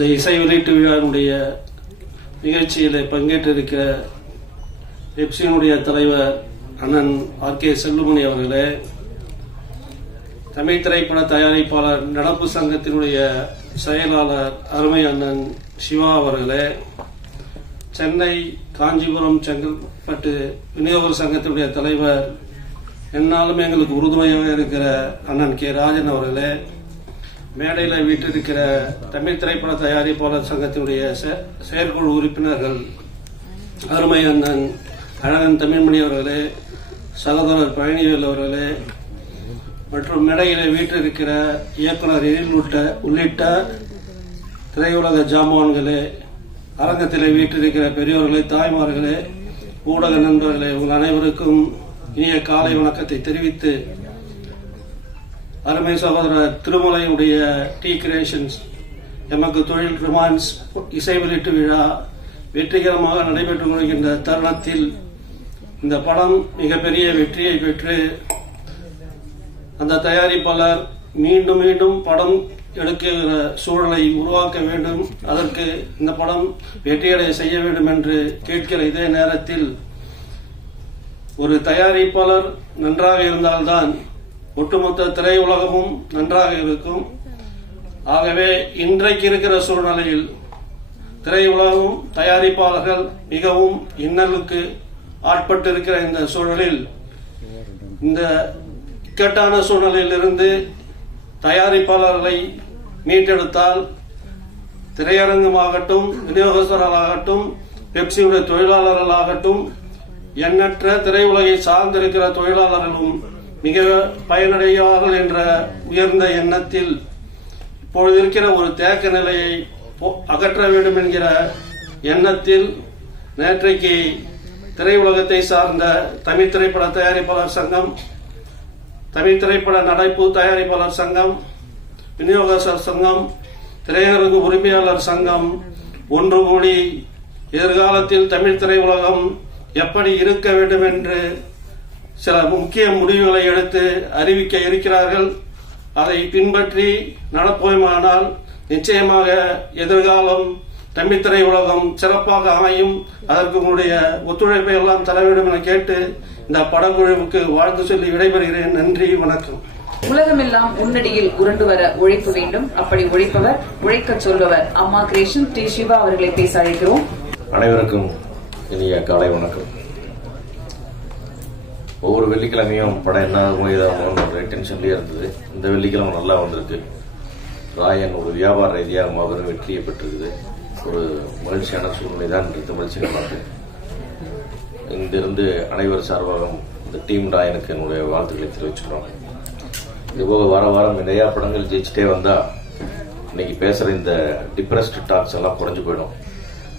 இந்த இசை வெளியீட்டு விழாவினுடைய நிகழ்ச்சியில் பங்கேற்றிருக்கிற பெப்சியினுடைய தலைவர் அண்ணன் ஆர்.கே. செல்லுமணி அவர்களே, தமிழ் திரைப்பட தயாரிப்பாளர் நடப்பு சங்கத்தினுடைய செயலாளர் அருமை அண்ணன் சிவா அவர்களே, சென்னை, காஞ்சிபுரம், செங்கல்பட்டு விநியோகர் சங்கத்தினுடைய தலைவர், என்னாலும் எங்களுக்கு உறுதுணையாக இருக்கிற அண்ணன் கே. ராஜன் அவர்களே, மேடையில் வீட்டிருக்கிற தமிழ் திரைப்பட தயாரிப்பாளர் சங்கத்தினுடைய செயற்குழு உறுப்பினர்கள் அருமை அண்ணன் அழகன் தமிழ்மணி அவர்களே, சகோதரர் பழனிவேல் அவர்களே, மற்றும் மேடையில் வீட்டிருக்கிற இயக்குனர் எழில் உள்ளிட்ட திரையுலக ஜாமான்களே, அரங்கத்தில் வீட்டிருக்கிற பெரியோர்களே, தாய்மார்களே, ஊடக நண்பர்களே, உங்கள் அனைவருக்கும் இனிய காலை வணக்கத்தை தெரிவித்து, அருமை சகோதரர் திருமலையுடைய டி கிரியேஷன்ஸ் எமக்கு தொழில் ரொமான்ஸ் இசை வெளியீட்டு விழா வெற்றிகரமாக நடைபெற்றுக் கொள்கின்ற தருணத்தில் இந்த படம் மிகப்பெரிய வெற்றியை பெற்று அந்த தயாரிப்பாளர் மீண்டும் மீண்டும் படம் எடுக்கிற சூழலை உருவாக்க வேண்டும், அதற்கு இந்த படம் வெற்றியடைய செய்ய வேண்டும் என்று கேட்கிற இதே நேரத்தில் ஒரு தயாரிப்பாளர் நன்றாக இருந்தால்தான் ஒட்டுமொத்த திரையுலகமும் நன்றாக இருக்கும். ஆகவே இன்றைக்கு இருக்கிற சூழ்நிலையில் திரையுலகம் தயாரிப்பாளர்கள் மிகவும் இன்னலுக்கு ஆட்பட்டிருக்கிற இந்த சூழலில், இந்த இக்கட்டான சூழ்நிலையில் இருந்து தயாரிப்பாளர்களை மீட்டெடுத்தால் திரையரங்கமாகட்டும், விநியோகஸ்தர்களாகட்டும், பெப்சியுடைய தொழிலாளர்களாகட்டும், எண்ணற்ற திரையுலகை சார்ந்திருக்கிற தொழிலாளர்களும் மிக பயனடைவார்கள் என்ற உயர்ந்த எண்ணத்தில் இப்பொழுது இருக்கிற ஒரு தேக்க நிலையை அகற்ற வேண்டும் என்கிற எண்ணத்தில் நேற்றைக்கு திரையுலகத்தை சார்ந்த தமிழ் திரைப்பட தயாரிப்பாளர் சங்கம், தமிழ் திரைப்பட நடைப்பு தயாரிப்பாளர் சங்கம், விநியோகஸ்தர் சங்கம், திரையரங்கு உரிமையாளர் சங்கம் ஒன்று கூடி எதிர்காலத்தில் தமிழ் திரையுலகம் எப்படி இருக்க வேண்டும் என்று சில முக்கிய முடிவுகளை எடுத்து அறிவிக்க இருக்கிறார்கள். அதை பின்பற்றி நடப்போமானால் நிச்சயமாக எதிர்காலம் தமிழ் திரையுலகம் சிறப்பாக அமையும். அதற்கு உங்களுடைய ஒத்துழைப்பை எல்லாம் தர வேண்டும் என கேட்டு இந்த படக்குழுவுக்கு வாழ்த்து சொல்லி விடைபெறுகிறேன். நன்றி, வணக்கம். உலகமெல்லாம் முன்னடியில் உருண்டு வர உழைப்பு வேண்டும். அப்படி உழைப்பவர், உழைக்க சொல்பவர் அம்மா கிரியேஷன் டி. சிவா அவர்களை பேச அழைக்கிறோம். அனைவருக்கும் இனிய காலை வணக்கம். ஒவ்வொரு வெள்ளிக்கிழமையும் படம் என்ன ஆகும் ஏதாகும் ஒரு டென்ஷன்லேயே இருந்தது. இந்த வெள்ளிக்கிழமை நல்லா வந்திருக்கு. ராயன் ஒரு வியாபார ரீதியாக மாபெரும் வெற்றியை பெற்றிருக்குது. ஒரு மகிழ்ச்சியான சூழ்நிலை தான் என்று தமிழ்ச்சியை பார்த்தேன். இங்கிருந்து அனைவர் சார்பாக இந்த டீம் ராயனுக்கு என்னுடைய வாழ்த்துக்களை தெரிவிச்சுக்கிறோம். இதுபோக வார வாரம் நிறையா படங்கள் ஜெயிச்சுட்டே வந்தால் இன்னைக்கு பேசுகிற இந்த டிப்ரெஸ்ட் டாக்ஸ் எல்லாம் குறைஞ்சு போயிடும்.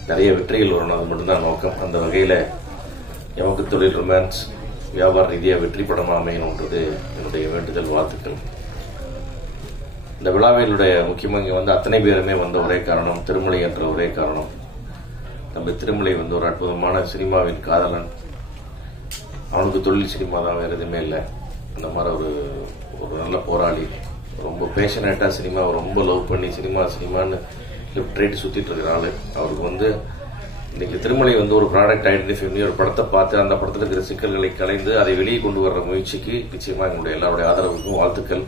நிறைய வெற்றிகள் வரணும், அது மட்டும்தான் நோக்கம். அந்த வகையில் எமக்கு தொழில் ரொமான்ஸ் வியாபார ரீதியாக வெற்றி படமாக அமையணுன்றது என்னுடைய வேண்டுதல், வாழ்த்துக்கள். இந்த விழாவினுடைய முக்கியமாக இங்கே வந்து அத்தனை பேருமே வந்த ஒரே காரணம் திருமலை என்ற ஒரே காரணம். நம்ம திருமலை வந்து ஒரு அற்புதமான சினிமாவின் காதலன். அவனுக்கு தொழில் சினிமா தான், வேறு எதுவுமே இல்லை. அந்த மாதிரி ஒரு நல்ல போராளி, ரொம்ப பேஷனேட்டாக சினிமாவை ரொம்ப லவ் பண்ணி சினிமான்னு லெஃப்ட் ரைட் சுற்றிட்டு இருக்கிற ஆள். அவருக்கு வந்து இன்னைக்கு திருமலை வந்து ஒரு ப்ராடக்ட் ஐடென்டிஃபை பண்ணி ஒரு படத்தை பார்த்து அந்த படத்தில் இருக்கிற சிக்கல்களை கலைந்து அதை வெளியே கொண்டு வர்ற முயற்சிக்கு நிச்சயமாக எங்களுடைய எல்லாருடைய ஆதரவுக்கும் வாழ்த்துக்கள்.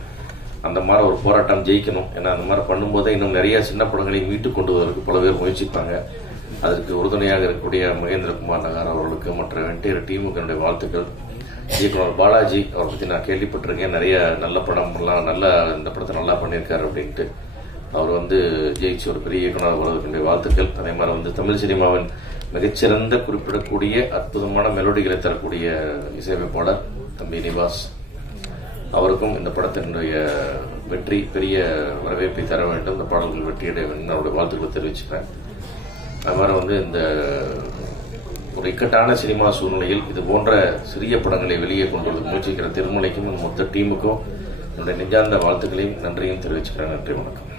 அந்த மாதிரி ஒரு போராட்டம் ஜெயிக்கணும். ஏன்னா அந்த மாதிரி பண்ணும்போதே இன்னும் நிறைய சின்ன படங்களை மீட்டு கொண்டு வருவதற்கு பல பேர் முயற்சிப்பாங்க. அதற்கு உறுதுணையாக இருக்கக்கூடிய மகேந்திரகுமார் நகர் அவர்களுக்கு மற்ற என்டையர் டீமுக்கு என்னுடைய வாழ்த்துக்கள். இயக்குனர் பாலாஜி அவரை பற்றி நான் கேள்விப்பட்டிருக்கேன். நிறைய நல்ல படம்லாம் இந்த படத்தை நல்லா பண்ணியிருக்காரு அப்படின்ட்டு. அவர் வந்து ஜெயிச்சு ஒரு பெரிய இயக்குனர் வருவதற்குடைய வாழ்த்துக்கள். அதே மாதிரி வந்து தமிழ் சினிமாவின் மிகச்சிறந்த குறிப்பிடக்கூடிய அற்புதமான மெலோடிகளை தரக்கூடிய இசையமைப்பாளர் தம்பி நிவாஸ், அவருக்கும் இந்த படத்தினுடைய வெற்றி பெரிய வரவேற்பை தர வேண்டும். இந்த பாடல்கள் வெற்றியடைய என்னுடைய வாழ்த்துக்களை தெரிவிச்சுக்கிறேன். அது மாதிரி வந்து இந்த ஒரு இக்கட்டான சினிமா சூழ்நிலையில் இது போன்ற சிறிய படங்களை வெளியே கொண்டு வந்து முயற்சிக்கிற திருமலைக்கும் மொத்த டீமுக்கும் என்னுடைய நெஞ்சார்ந்த வாழ்த்துக்களையும் நன்றியும் தெரிவிச்சுக்கிறேன். நன்றி, வணக்கம்.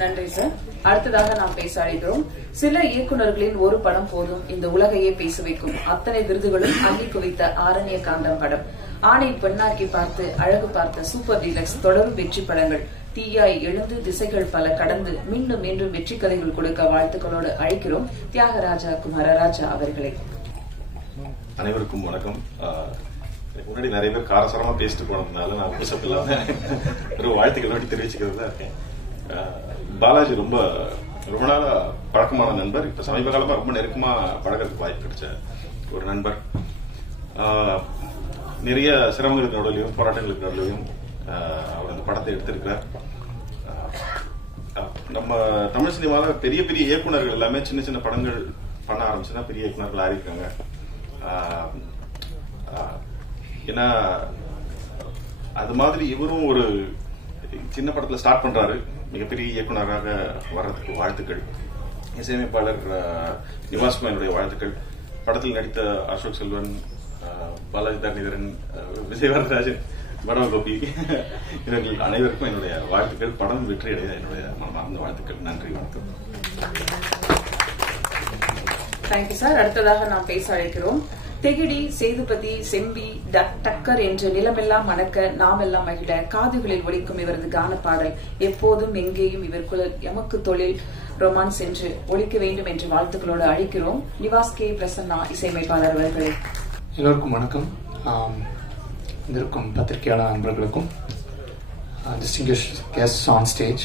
நன்றி சார். அடுத்ததாக நாம் பேச அழைக்கிறோம். சில இயக்குநர்களின் ஒரு படம் போதும் இந்த உலகையே பேச வைக்கும். அத்தனை விருதுகளும் அள்ளி குவித்த ஆரண்ய காண்டம் படம், ஆணை பெண்ணாக்கி பார்த்து, அழகு பார்த்த, சூப்பர் டீலக்ஸ் தொடரும் வெற்றி படங்கள், தீயாய் எழுந்து திசைகள் பல கடந்து மீண்டும் மீண்டும் வெற்றி கதைகள் கொடுக்க வாழ்த்துக்களோடு அழைக்கிறோம் தியாகராஜா குமாரராஜா அவர்களை. அனைவருக்கும் வணக்கம். முன்னாடி நிறைய பேர் காரசாரமா பேசிட்டு போனதுனால நான் புதுசப் இல்லாம ஒரு வாழ்த்துக்கள் வேண்டி தெரிவிச்சுக்கிறது தான் இருக்கேன். பாலாஜி ரொம்ப நாளா பழக்கமான நண்பர். இப்ப சமீப காலமா ரொம்ப நெருக்கமா பழகிறதுக்கு வாய்ப்பு கிடைச்ச ஒரு நண்பர். நிறைய சிரமங்களுக்கு நடுவிலையும் போராட்டங்களுக்கு நடுவிலையும் அவர் அந்த படத்தை எடுத்திருக்கிறார். நம்ம தமிழ் சினிமாவில் பெரிய பெரிய இயக்குநர்கள் எல்லாமே சின்ன சின்ன படங்கள் பண்ண ஆரம்பிச்சுன்னா பெரிய இயக்குநர்கள் ஆயிருக்காங்க. ஏன்னா அது மாதிரி இவரும் ஒரு சின்ன படத்துல ஸ்டார்ட் பண்றாரு. மிகப்பெரிய இயக்குநராக வர்றதுக்கு வாழ்த்துக்கள். இசையமைப்பாளர் நிவாஸ்குமாருடைய வாழ்த்துக்கள். படத்தில் நடித்த அசோக் செல்வன், பாலாஜி தரணிதரன், விஜய் வரதராஜன், படவ கோபி இவர்கள் அனைவருக்கும் என்னுடைய வாழ்த்துக்கள். படம் வெற்றி அடைய என்னுடைய மனமார்ந்த வாழ்த்துக்கள். நன்றி, வணக்கம். Thank you sir. அடுத்ததாக நாம் பேச அழைக்கிறோம் தெகிடி, சேதுபதி, செம்பி, டக்கர் என்ற நிலமெல்லாம் மணக்க நாமெல்லாம் மகிழ காதுகளில் ஒலிக்கும் இவரது கான பாடல் எப்போதும் எங்கேயும் இவர் குரல் எமக்கு தொழில் ரொமான்ஸ் என்று ஒலிக்க வேண்டும் என்று வாழ்த்துக்களோடு அழைக்கிறோம் நிவாஸ் கே பிரசன்னா இசையமைப்பாளர் அவர்களை. எல்லோருக்கும் வணக்கம். இருக்கும் பத்திரிகையாளர் நண்பர்களுக்கும் டிஸ்டிங்விஷ்ட் கெஸ்ட்ஸ் ஆன் ஸ்டேஜ்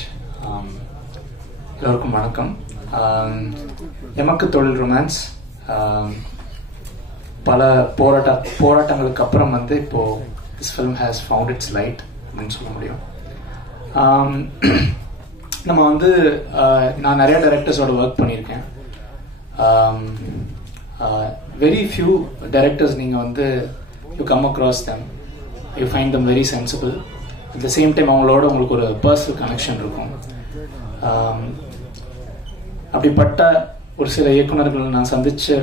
எல்லோருக்கும் வணக்கம். எமக்கு தொழில் ரொமான்ஸ் பல போராட்டங்களுக்கு அப்புறம் வந்து இப்போ this film has found it's light அப்படின்னு சொல்ல முடியும். நம்ம வந்து நான் நிறைய டைரக்டர்ஸோட ஒர்க் பண்ணியிருக்கேன். வெரி ஃபியூ டைரக்டர்ஸ் நீங்கள் வந்து you come across them, you find them very sensible. At the same time அவங்களோட உங்களுக்கு ஒரு பர்சனல் கனெக்ஷன் இருக்கும். அப்படிப்பட்ட ஒரு சில இயக்குநர்கள் நான் சந்திச்ச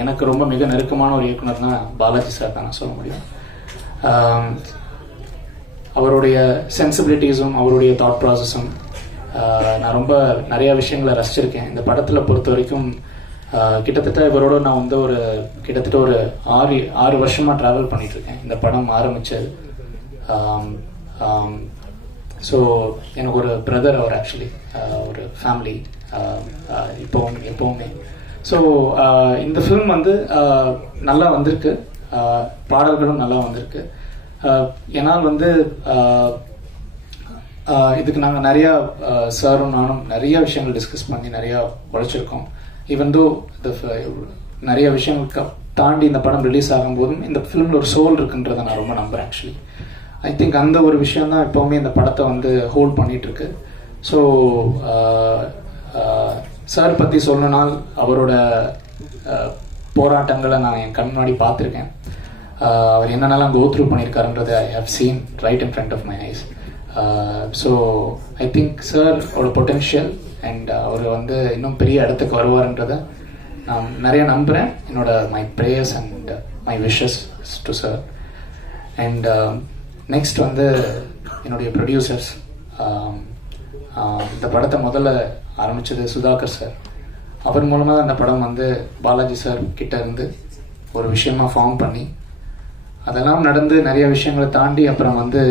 எனக்கு ரொம்ப மிக நெருக்கமான ஒரு இயக்குனர்னா பாலாஜி சார் தான் நான் சொல்ல முடியும். அவருடைய சென்சிபிலிட்டிஸும் அவருடைய தாட் ப்ராசஸும் நான் ரொம்ப நிறைய விஷயங்களை ரசிச்சிருக்கேன். இந்த படத்தில் பொறுத்த வரைக்கும் கிட்டத்தட்ட இவரோட நான் வந்து கிட்டத்தட்ட ஒரு 6 வருஷமா டிராவல் பண்ணிட்டு இருக்கேன். இந்த படம் ஆரம்பிச்சது. ஸோ எனக்கு ஒரு பிரதர் அவர், ஆக்சுவலி ஒரு ஃபேமிலி எப்பவுமே. ஸோ இந்த ஃபிலிம் வந்து நல்லா வந்திருக்கு, பாடல்களும் நல்லா வந்திருக்கு. ஏன்னால் வந்து இதுக்கு நாங்கள் நிறையா சாரும் நானும் நிறைய விஷயங்கள் டிஸ்கஸ் பண்ணி நிறையா உழைச்சிருக்கோம். ஈவன் தோ நிறைய விஷயங்களுக்கு தாண்டி இந்த படம் ரிலீஸ் ஆகும்போதும் இந்த ஃபிலிமில் ஒரு சோல் இருக்குன்றதை நான் ரொம்ப நம்புறேன். ஆக்சுவலி ஐ திங்க் அந்த ஒரு விஷயம் தான் எப்போவுமே இந்த படத்தை வந்து ஹோல்ட் பண்ணிட்டு இருக்கு. ஸோ சார் பற்றி சொல்லணும்னால் அவரோட போராட்டங்களை நான் என் கண் முன்னாடி பார்த்துருக்கேன். அவர் என்னென்னலாம் கோ த்ரூ பண்ணியிருக்காருன்றதை I have seen right in front of my eyes. So I think sir ஒரு பொட்டென்ஷியல் அண்ட் அவர் வந்து இன்னும் பெரிய இடத்துக்கு வருவார்ன்றதை நான் நிறைய நம்புகிறேன். என்னோட my prayers and my wishes to sir. And next வந்து என்னுடைய ப்ரொடியூசர்ஸ். இந்த படத்தை முதல்ல ஆரம்பித்தது சுதாகர் சார். அவர் மூலமாக அந்த படம் வந்து பாலாஜி சார் கிட்ட இருந்து ஒரு விஷயமா ஃபார்ம் பண்ணி அதெல்லாம் நடந்து நிறைய விஷயங்களை தாண்டி அப்புறம் வந்து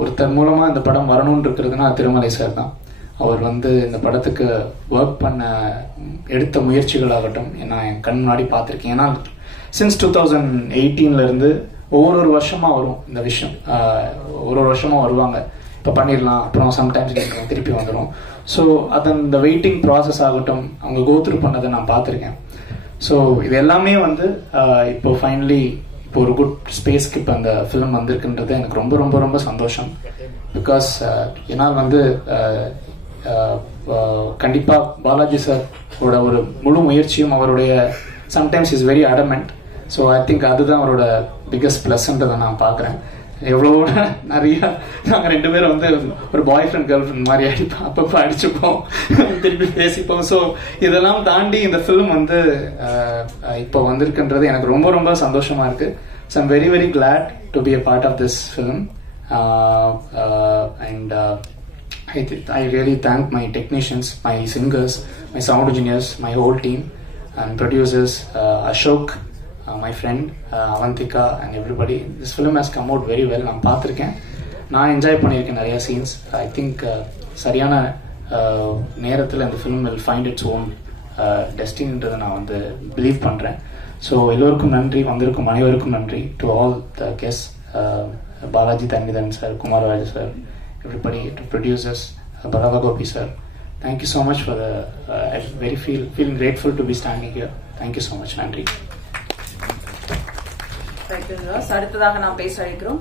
ஒருத்தர் மூலமாக இந்த படம் வரணும்னு இருக்கிறதுனா திருமலை சார் தான். அவர் வந்து இந்த படத்துக்கு ஒர்க் பண்ண எடுத்த முயற்சிகளாகட்டும் நான் என் கண் முன்னாடி பார்த்துருக்கேன். ஏன்னா சின்ஸ் 2018 இருந்து ஒவ்வொரு வருஷமாக வரும் இந்த விஷயம். ஒரு வருஷமாக வருவாங்க, இப்போ பண்ணிடலாம், அப்புறம் சம்டைம்ஸ் திருப்பி வந்துடும். ஸோ அந்த வெயிட்டிங் ப்ராசஸ் ஆகட்டும் அவங்க கோத்ரூ பண்ணதை நான் பார்த்துருக்கேன். ஸோ இது எல்லாமே வந்து இப்போ ஃபைனலி இப்போ ஒரு குட் ஸ்பேஸ்க்கு இப்போ அந்த ஃபிலிம் வந்திருக்குன்றது எனக்கு ரொம்ப ரொம்ப ரொம்ப சந்தோஷம். பிகாஸ் ஏன்னால் வந்து கண்டிப்பாக பாலாஜி சாரோட ஒரு முழு முயற்சியும் அவருடைய sometimes is very adamant. So I think அதுதான் அவரோட பிக்கஸ்ட் ப்ளஸ்ன்றதை நான் பார்க்குறேன். எவ்வளோ நிறைய நாங்கள் 2 பேரும் வந்து ஒரு பாய் ஃப்ரெண்ட் கேர்ள் ஃப்ரெண்ட் மாதிரி அடிப்போம், அப்பப்போ அடிச்சுப்போம், திருப்பி பேசிப்போம். ஸோ இதெல்லாம் தாண்டி இந்த ஃபிலிம் வந்து இப்போ வந்திருக்குன்றது எனக்கு ரொம்ப ரொம்ப சந்தோஷமா இருக்கு. So I'm very very glad to be a part of this film. And I really thank my technicians, my singers, my sound engineers, my whole team and producers, Ashok, my friend Avantika and everybody. This film has come out very well. நான் பார்த்துருக்கேன். நான் enjoy பண்ணியிருக்கேன் நிறைய scenes. I think சரியான நேரத்தில் இந்த film will find its own டெஸ்டினின்றதை நான் வந்து பிலீவ் பண்ணுறேன். ஸோ எல்லோருக்கும் நன்றி, வந்திருக்கும் அனைவருக்கும் நன்றி. To all the guest, Balaji Thanvidhan sir, Kumararaj sir, everybody, to producers, Bharava Gopi sir. Thank you so much for the feeling grateful to be standing here. Thank you so much. Nandri. Thank you. அடுத்ததாக நாம் பேச அழைக்கிறோம்.